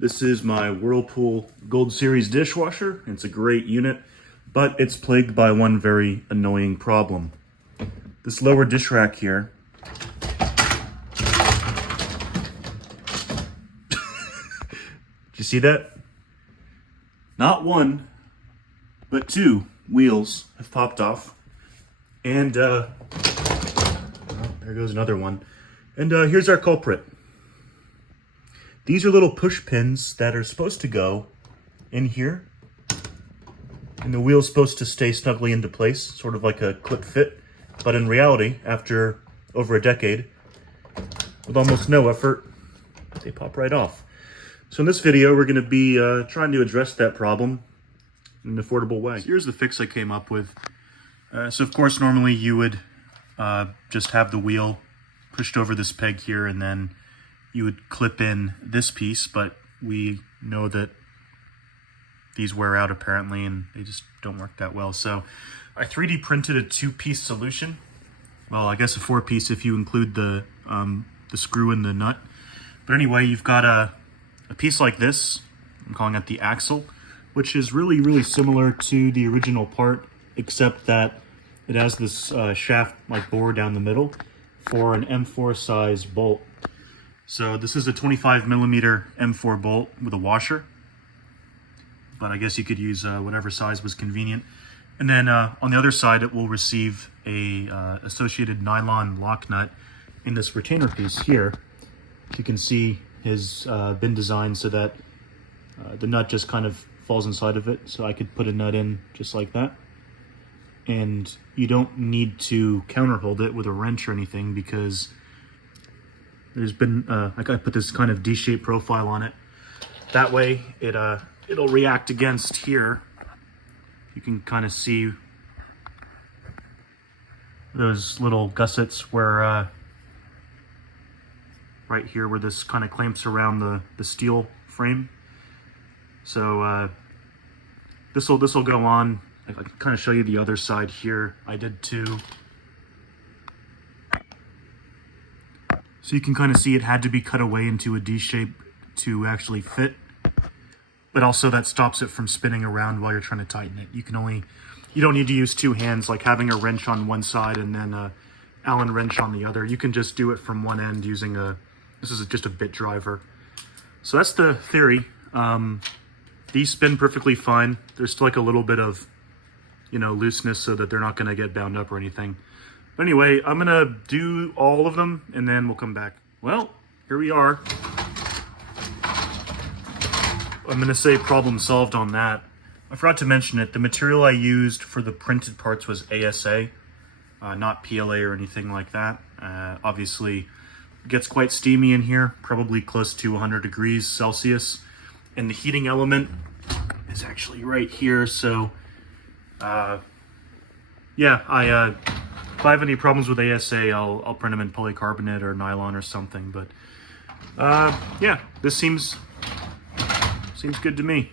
This is my Whirlpool Gold Series dishwasher. It's a great unit, but it's plagued by one very annoying problem. This lower dish rack here did you see that? Not one, but two wheels have popped off. And there goes another one. And here's our culprit. These are little push pins that are supposed to go in here. And the wheel's supposed to stay snugly into place, sort of like a clip fit. But in reality, after over a decade, with almost no effort, they pop right off. So in this video, we're going to be trying to address that problem in an affordable way. So here's the fix I came up with. So of course, normally you would just have the wheel pushed over this peg here, and then you would clip in this piece, but we know that these wear out apparently, and they just don't work that well. So I 3D printed a 2-piece solution. Well, I guess a 4-piece if you include the screw and the nut. But anyway, you've got a piece like this. I'm calling it the axle, which is really, really similar to the original part, except that it has this shaft like bore down the middle for an M4 size bolt. So this is a 25mm M4 bolt with a washer, but I guess you could use whatever size was convenient. And then on the other side, it will receive a associated nylon lock nut in this retainer piece here. You can see has been designed so that the nut just kind of falls inside of it. So I could put a nut in just like that. And you don't need to counterhold it with a wrench or anything, because there's been, I put this kind of D-shaped profile on it. That way it'll react against here. You can kind of see those little gussets where, right here where this kind of clamps around the steel frame. So this will go on. I can kind of show you the other side here. I did too. So you can kind of see it had to be cut away into a D shape to actually fit. But also that stops it from spinning around while you're trying to tighten it. You don't need to use two hands, like having a wrench on one side and then a Allen wrench on the other. You can just do it from one end using this is just a bit driver. So that's the theory. These spin perfectly fine. There's still like a little bit of, looseness so that they're not gonna get bound up or anything. But anyway, I'm gonna do all of them and then we'll come back. Well, here we are. I'm gonna say problem solved on that. I forgot to mention it. The material I used for the printed parts was ASA, not PLA or anything like that. Obviously, it gets quite steamy in here, probably close to 100 degrees Celsius. And the heating element is actually right here. So, yeah, if I have any problems with ASA, I'll print them in polycarbonate or nylon or something. But yeah, this seems good to me.